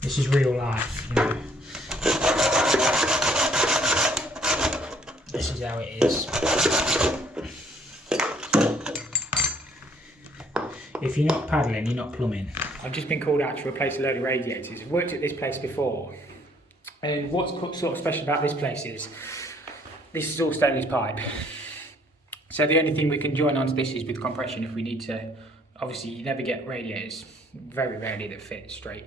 This is real life, you know. This is how it is. If you're not paddling, you're not plumbing. I've just been called out to replace a load of radiators. I've worked at this place before, and what's sort of special about this place is this is all stainless pipe. So the only thing we can join onto this is with compression if we need to. Obviously, you never get radiators, very rarely, that fit straight.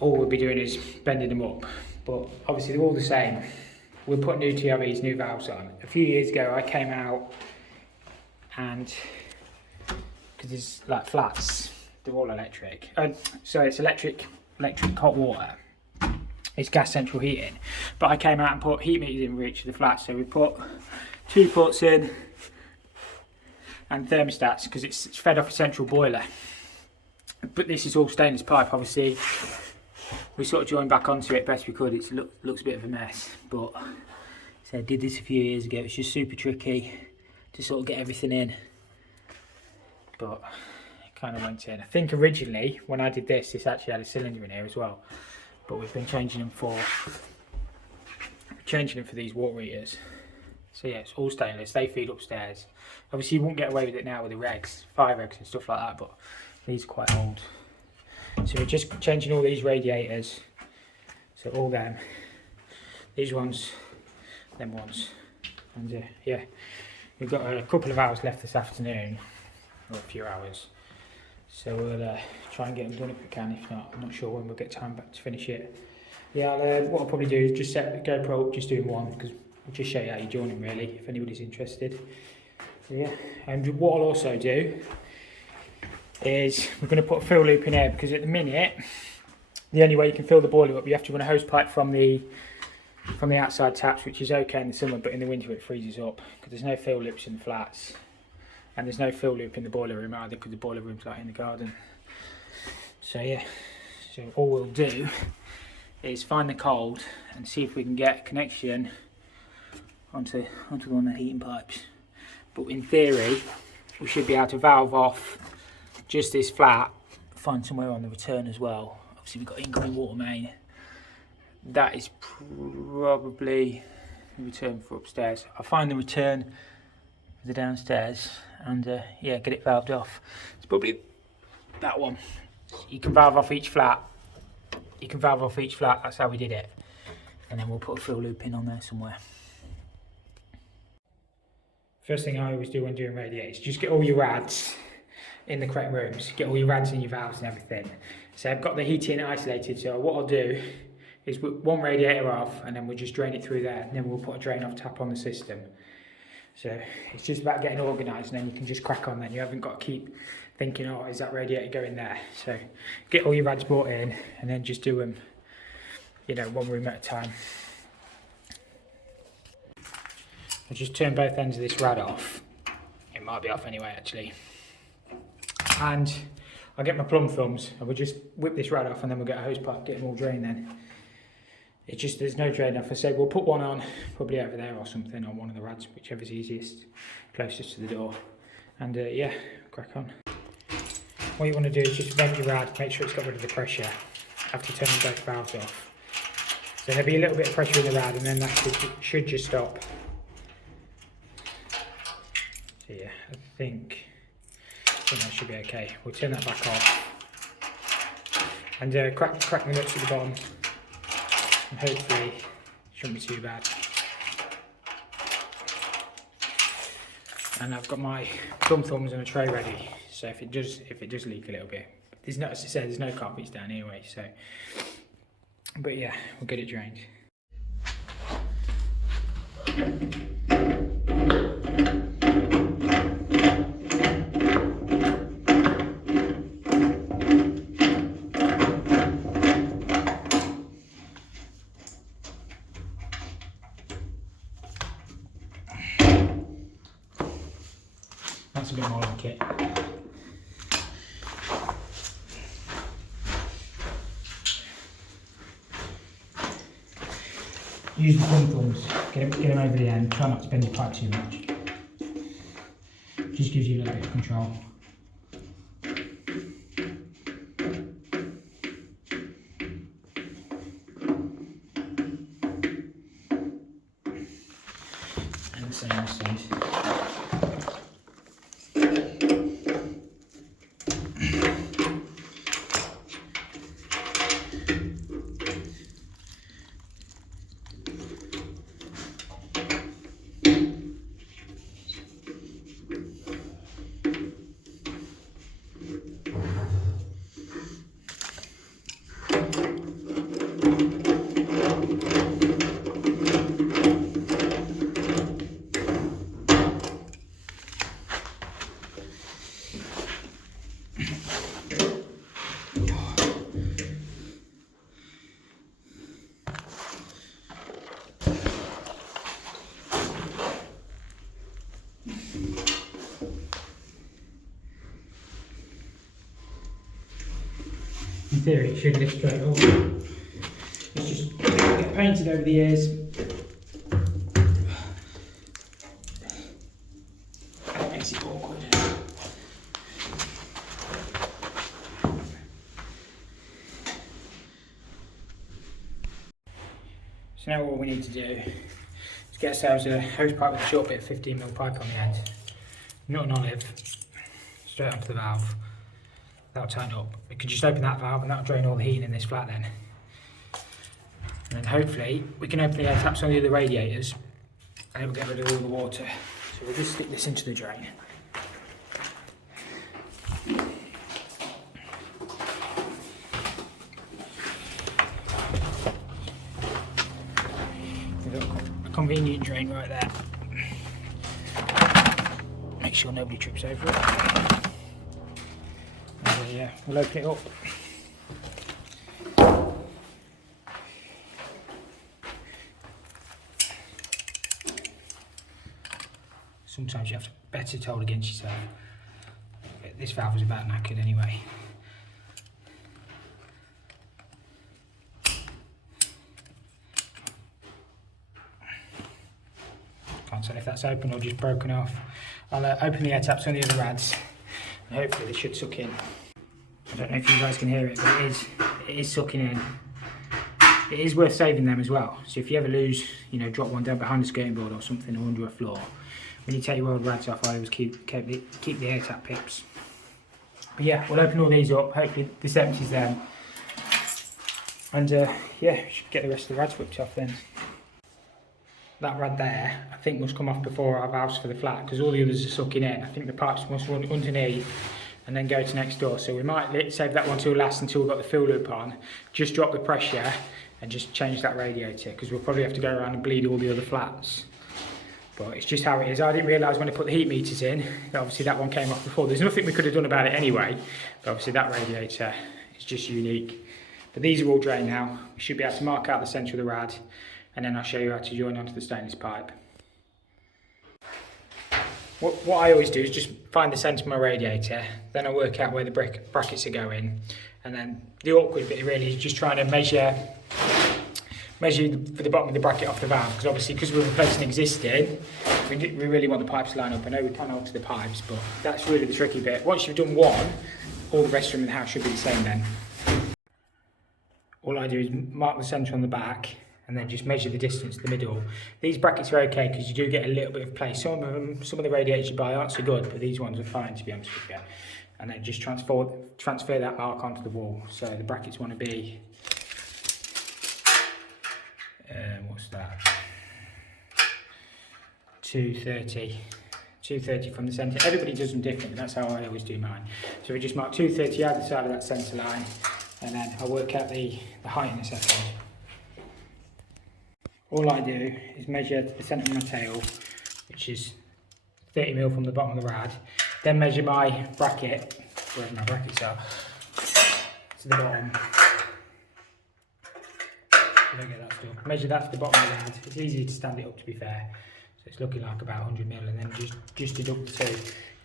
All we'll be doing is bending them up, but obviously they're all the same. We'll put new TRVs, new valves on. A few years ago, I came out and because there's like flats, they're all electric. So it's electric hot water. It's gas central heating. But I came out and put heat meters in for each of the flats. So we put 2 ports in and thermostats because it's fed off a central boiler. But this is all stainless pipe, obviously. We sort of joined back onto it best we could. It looks a bit of a mess, but so I did this a few years ago. It's just super tricky to sort of get everything in. But it kind of went in. I think originally when I did this actually had a cylinder in here as well, but we've been changing them for these water heaters. So yeah, it's all stainless. They feed upstairs. Obviously you won't get away with it now with the regs, fire regs and stuff like that, but these are quite old. So we're just changing all these radiators. So all them, these ones, them ones, and yeah, we've got a couple of hours left this afternoon. Or a few hours, so we'll try and get them done if we can. If not, I'm not sure when we'll get time back to finish it. Yeah, what I'll probably do is just set the GoPro up, just doing one, because I'll just show you how you join them really, if anybody's interested. So yeah, and what I'll also do is we're going to put a fill loop in here, because at the minute, the only way you can fill the boiler up, you have to run a hose pipe from the outside taps, which is okay in the summer, but in the winter it freezes up, because there's no fill loops in the flats. And there's no fill loop in the boiler room either, because the boiler room's like in the garden. So yeah, so all we'll do is find the cold and see if we can get a connection onto one of the heating pipes. But in theory, we should be able to valve off just this flat, find somewhere on the return as well. Obviously we've got incoming water main. That is probably the return for upstairs. I'll find the return for the downstairs and yeah, get it valved off. It's probably that one. You can valve off each flat. That's how we did it. And then we'll put a fill loop in on there somewhere. First thing I always do when doing radiators, just get all your rads in the correct rooms. Get all your rads and your valves and everything. So I've got the heating isolated, so what I'll do is put one radiator off and then we'll just drain it through there, and then we'll put a drain off tap on the system. So it's just about getting organised, and then you can just crack on. Then you haven't got to keep thinking, oh, is that radiator going there? So get all your rads brought in and then just do them, you know, one room at a time. I'll just turn both ends of this rad off. It might be off anyway actually. And I'll get my plumb thumbs and we'll just whip this rad off, and then we'll get a hose pipe, get them all drained then. It's just, there's no drain off. I say we'll put one on, probably over there or something, on one of the rads, whichever's easiest, closest to the door. And yeah, crack on. What you want to do is just vent your rad, make sure it's got rid of the pressure after turning both valves off. So there'll be a little bit of pressure in the rad, and then that should just stop. So yeah, I think that should be okay. We'll turn that back off. And crack the nuts at the bottom. And hopefully it shouldn't be too bad. And I've got my plumb thumbs and a tray ready, so if it does leak a little bit, there's no, as I said, there's no carpets down anyway, so, but yeah, we'll get it drained. That's a bit more like it. Use the plumb thumbs, get them over the end, try not to bend your pipe too much. Just gives you a little bit of control. same this side. In theory, it should lift straight up. It's just get painted over the ears. That makes it awkward. So now what we need to do is get ourselves a hose pipe with a short bit of 15mm pipe on the end. Not an olive, straight onto the valve. That'll tighten up. We can just open that valve and that'll drain all the heating in this flat then. And then hopefully we can open the air taps on the other radiators and it'll get rid of all the water. So we'll just stick this into the drain. We've got a convenient drain right there. Make sure nobody trips over it. Yeah, we'll open it up. Sometimes you have to better hold against yourself. But this valve is about knackered anyway. Can't tell if that's open or just broken off. I'll open the air taps on the other rads and hopefully they should suck in. I don't know if you guys can hear it, but it is sucking in. It is worth saving them as well. So if you ever lose, drop one down behind a skirting board or something or under a floor, when you take your old rads off, I always keep the air tap pips. But yeah, we'll open all these up. Hopefully this empties them. And yeah, should get the rest of the rads whipped off then. That rad there, I think must come off before our valves for the flat because all the others are sucking in. I think the pipes must run underneath and then go to next door. So we might save that one till last until we've got the fill loop on. Just drop the pressure and just change that radiator because we'll probably have to go around and bleed all the other flats. But it's just how it is. I didn't realise when I put the heat meters in that obviously that one came off before. There's nothing we could have done about it anyway, but obviously that radiator is just unique. But these are all drained now. We should be able to mark out the centre of the rad and then I'll show you how to join onto the stainless pipe. What I always do is just find the centre of my radiator, then I work out where the brackets are going, and then the awkward bit really is just trying to measure for the bottom of the bracket off the valve, because obviously because we're replacing existing, we really want the pipes to line up. I know we can alter the pipes, but that's really the tricky bit. Once you've done one, all the rest of them in the house should be the same then. All I do is mark the centre on the back, and then just measure the distance to the middle. These brackets are okay because you do get a little bit of play. Some of the radiators you buy aren't so good, but these ones are fine to be honest with you. And then just transfer that mark onto the wall. So the brackets want to be, what's that? 230 from the centre. Everybody does them different, that's how I always do mine. So we just mark 230 either side of that centre line, and then I'll work out the height in a second. All I do is measure the centre of my tail, which is 30mm from the bottom of the rad, then measure my bracket, wherever my brackets are, to the bottom. I don't get that stuff. Measure that to the bottom of the rad. It's easy to stand it up to be fair. So it's looking like about 100mm, and then just deduct the two.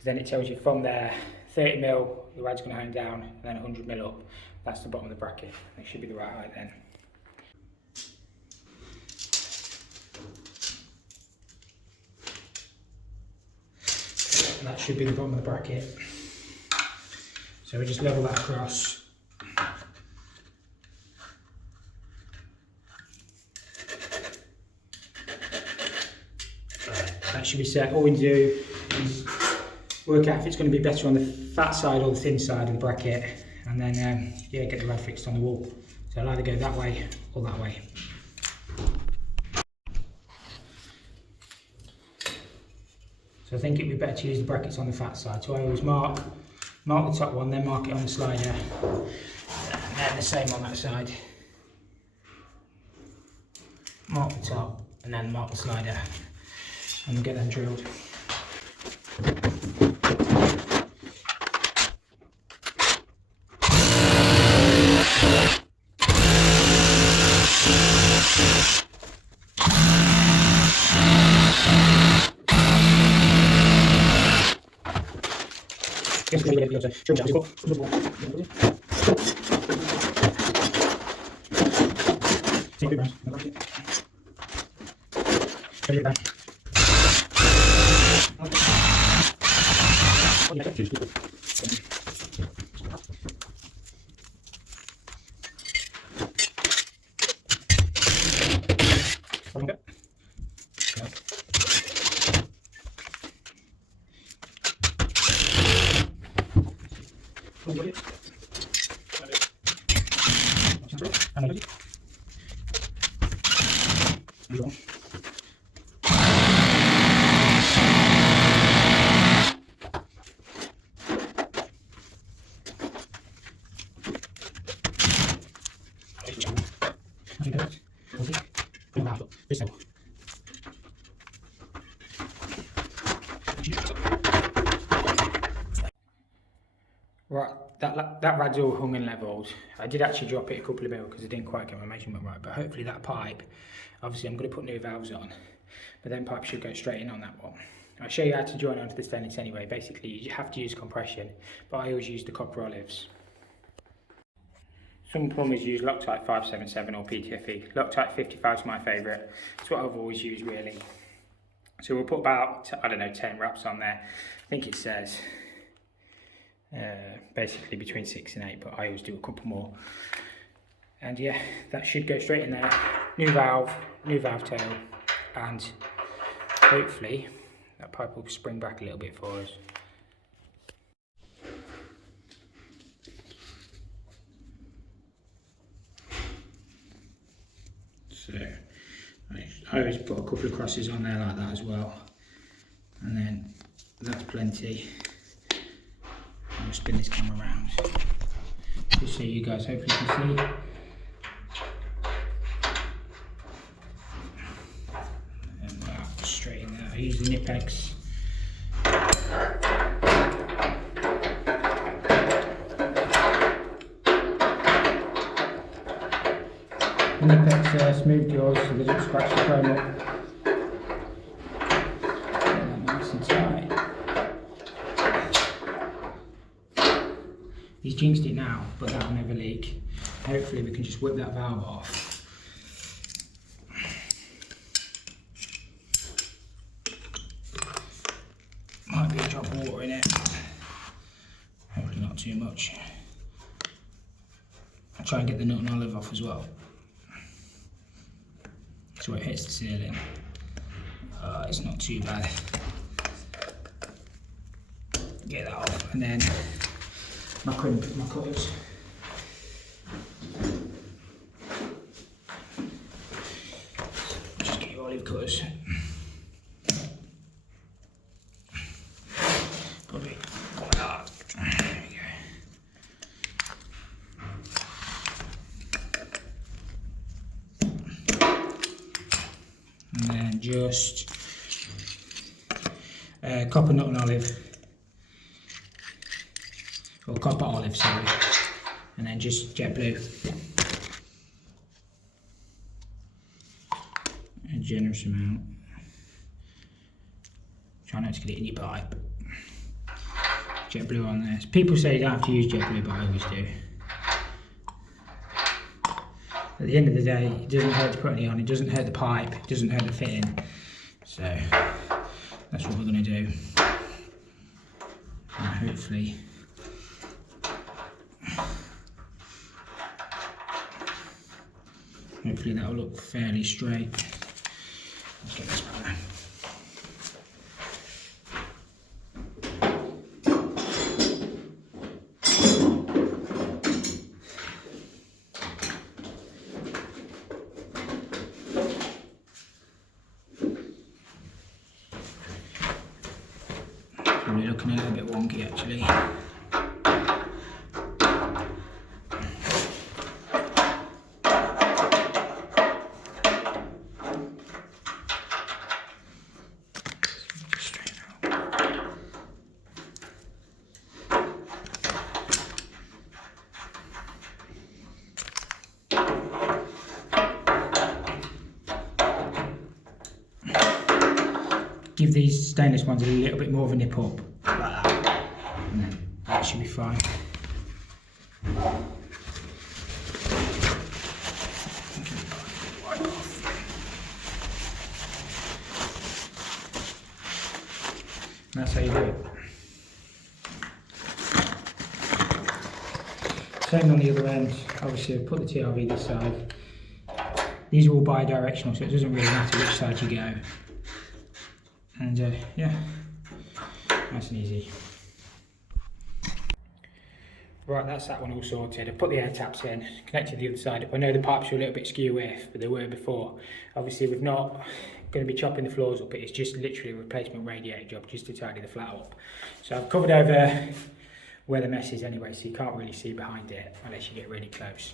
Then it tells you from there, 30mm, the rad's going to hang down, and then 100mm up. That's the bottom of the bracket. It should be the right height then. And that should be the bottom of the bracket. So we just level that across. That should be set. All we do is work out if it's going to be better on the fat side or the thin side of the bracket, and then yeah, get the rad fixed on the wall. So I'll either go that way or that way. So I think it'd be better to use the brackets on the fat side. So I always mark the top one, then mark it on the slider, and then the same on that side. Mark the top, and then mark the slider, and we'll get them drilled. Right, that rad's all hung and levelled. I did actually drop it a couple of mil because I didn't quite get my measurement right, but hopefully that pipe, obviously I'm going to put new valves on, but then pipe should go straight in on that one. I'll show you how to join onto the stainless anyway. Basically you have to use compression, but I always use the copper olives. Some plumbers use Loctite 577 or PTFE. Loctite 55 is my favourite. It's what I've always used really. So we'll put about, I don't know, 10 wraps on there. I think it says basically between 6 and 8, but I always do a couple more. And yeah, that should go straight in there. New valve tail, and hopefully that pipe will spring back a little bit for us. So I always put a couple of crosses on there like that as well, and then that's plenty. I'm going to spin this camera around just so you guys hopefully can see. And that straight in there. I use the Nipex. Nipex smooth jaws so they don't scratch the chrome up. Get that nice and tight. He's jinxed it now, but that'll never leak. Hopefully we can just whip that valve off. Might be a drop of water in it. Hopefully not too much. I'll try and get the nut and olive off as well, so it hits the ceiling. It's not too bad. Get that off, and then my cutters. Just get your olive cutters. Probably like that. There we go. And then just copper nut and olive. Or copper olive, sorry, and then just jet blue. A generous amount. Try not to get it in your pipe. Jet blue on this. People say you don't have to use jet blue, but I always do. At the end of the day, it doesn't hurt to put any on. It doesn't hurt the pipe. It doesn't hurt the fitting. So that's what we're going to do. And hopefully. Hopefully that will look fairly straight. Let's get this back. looking a little bit wonky actually. Give these stainless ones a little bit more of a nip up, like that, and then that should be fine. And that's how you do it. Same on the other end. Obviously I've put the TRV this side. These are all bi-directional, so it doesn't really matter which side you go. And yeah, nice and easy. Right, that's that one all sorted. I put the air taps in, connected the other side up. I know the pipes were a little bit skew with, but they were before. Obviously we've not going to be chopping the floors up, it's just literally a replacement radiator job just to tidy the flat up. So I've covered over where the mess is anyway, so you can't really see behind it unless you get really close.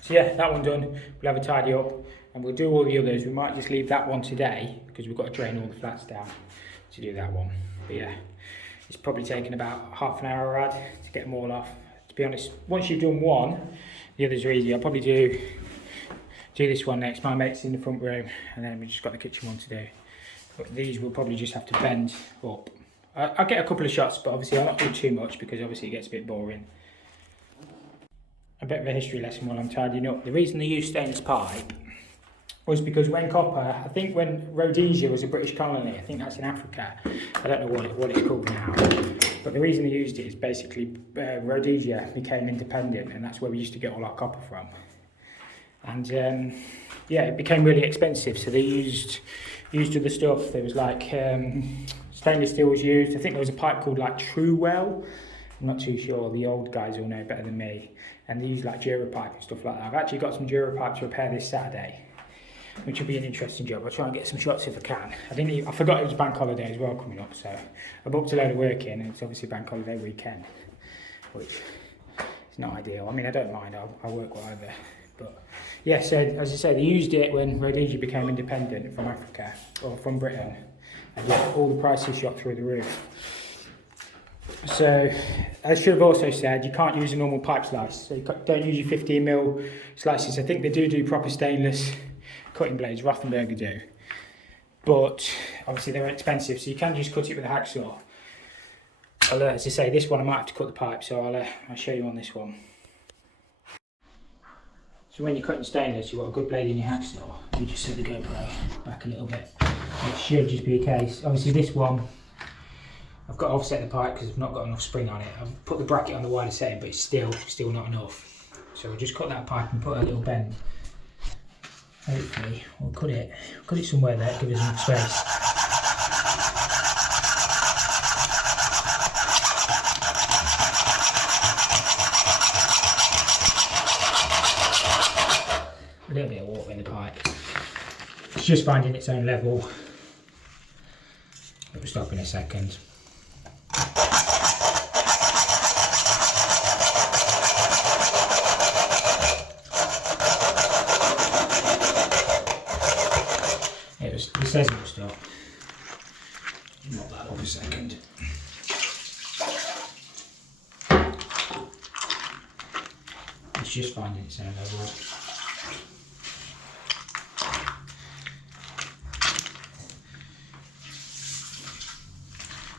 So yeah, that one done. We'll have a tidy up and we'll do all the others. We might just leave that one today because we've got to drain all the flats down to do that one. But yeah, it's probably taken about half an hour rad to get them all off. To be honest, once you've done one, the others are easy. I'll probably do this one next. My mate's in the front room and then we've just got the kitchen one to do. But these we'll probably just have to bend up. I'll get a couple of shots, but obviously I'll not do too much because obviously it gets a bit boring. A bit of a history lesson while I'm tidying up. The reason they used stainless pipe was because when copper, I think when Rhodesia was a British colony, I think that's in Africa, I don't know what it's called now, but the reason they used it is basically Rhodesia became independent and that's where we used to get all our copper from. And yeah, it became really expensive, so they used other stuff. There was like stainless steel was used. I think there was a pipe called like True Well. I'm not too sure, the old guys all know better than me. And they use like Durapipe and stuff like that. I've actually got some Durapipe to repair this Saturday, which will be an interesting job. I'll try and get some shots if I can. I forgot it was bank holiday as well coming up, so I booked a load of work in and it's obviously bank holiday weekend, which is not ideal. I mean, I don't mind, I'll work whatever. But yeah, so as I say, they used it when Rhodesia became independent from Africa, or from Britain, and yeah, all the prices shot through the roof. So, I should have also said, you can't use a normal pipe slice, so you don't use your 15mm slices. I think they do proper stainless cutting blades, Rothenberger do, but obviously they're expensive, so you can just cut it with a hacksaw. As I say, this one I might have to cut the pipe, so I'll show you on this one. So when you're cutting stainless, you've got a good blade in your hacksaw. You just set the GoPro back a little bit. It should just be a case. Obviously this one, I've got to offset the pipe because I've not got enough spring on it. I've put the bracket on the wider setting, but it's still not enough. So we'll just cut that pipe and put a little bend. Hopefully, we'll cut it somewhere there, give us enough space. A little bit of water in the pipe. It's just finding its own level. It will stop in a second. It says it will stop. Not that long a second. It's just finding its own level.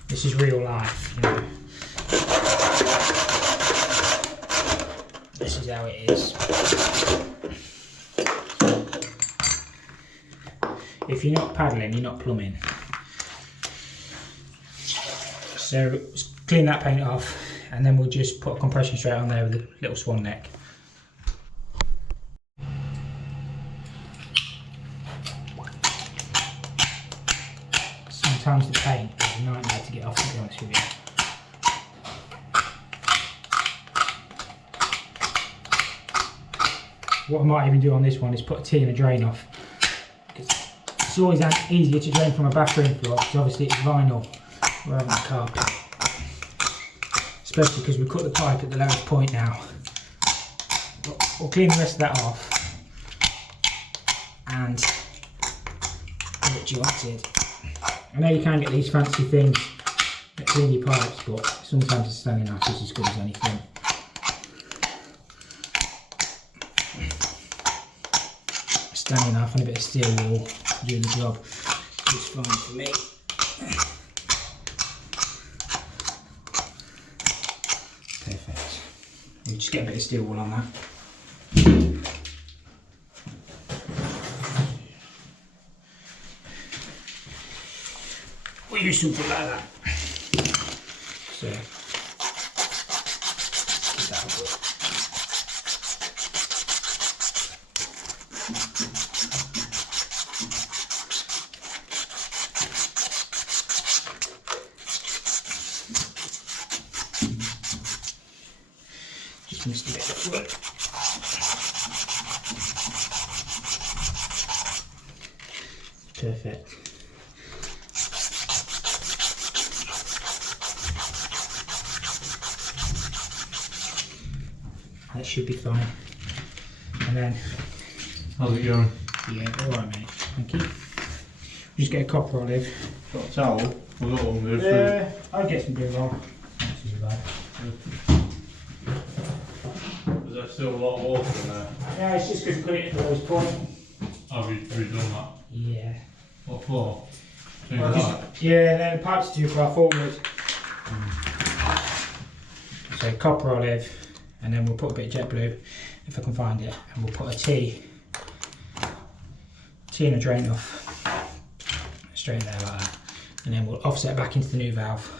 This is real life, you know. This is how it is. If you're not paddling, you're not plumbing. So let's clean that paint off and then we'll just put a compression straight on there with a little swan neck. Sometimes the paint is a nightmare to get off, to be honest with you. What I might even do on this one is put a T and a drain off. It's always easier to drain from a bathroom floor because obviously it's vinyl rather than carpet. especially because we cut the pipe at the lowest point now. But we'll clean the rest of that off and get it jointed. I know you can get these fancy things that clean your pipes, but sometimes a standing knife is as good as anything. A standing knife and a bit of steel wool do the job just fine for me. Perfect. You just get a bit of steel wool on that. We use something like that. So keep that up. Just missed a bit of wood. Perfect. That should be fine. And then, how's it going? Yeah, alright mate, thank you. Just get a copper olive. Got a towel? I've got one there. I'll get some blue roll. Is there still a lot of water in there? Yeah, it's just because we put it at the lowest point. Have you done that? Yeah. What for? Yeah, then the pipe's too far forward. So copper olive, and then we'll put a bit of jet blue, if I can find it, and we'll put a tea and a drain off straight in there like that, and then we'll offset back into the new valve.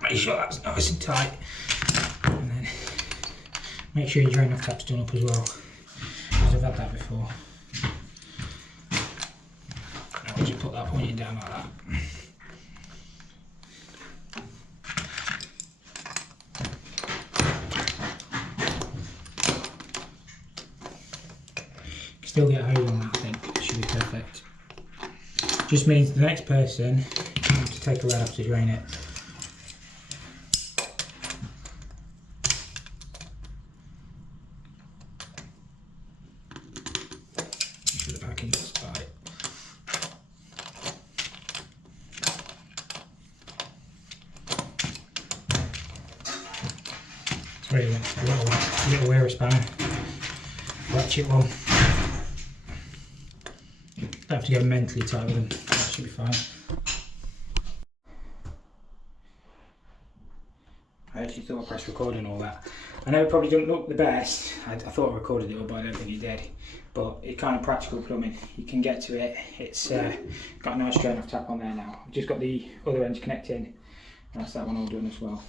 Make sure that's nice and tight, and then make sure your drain off tap's done up as well, because I've had that before. I'll just put that pointing down like that. Still get a hole on that, I think. It should be perfect. Just means the next person has to take a rod off to drain it. Put it back in this pipe. It's really a little wear spanner. Ratchet one. Don't have to go mentally tight with them, that should be fine. I actually thought I pressed record and all that. I know it probably doesn't look the best. I thought I recorded it all, but I don't think it did. But it's kind of practical plumbing. You can get to it. It's got a nice drain off tap on there now. I've just got the other end to connect in. And that's that one all done as well.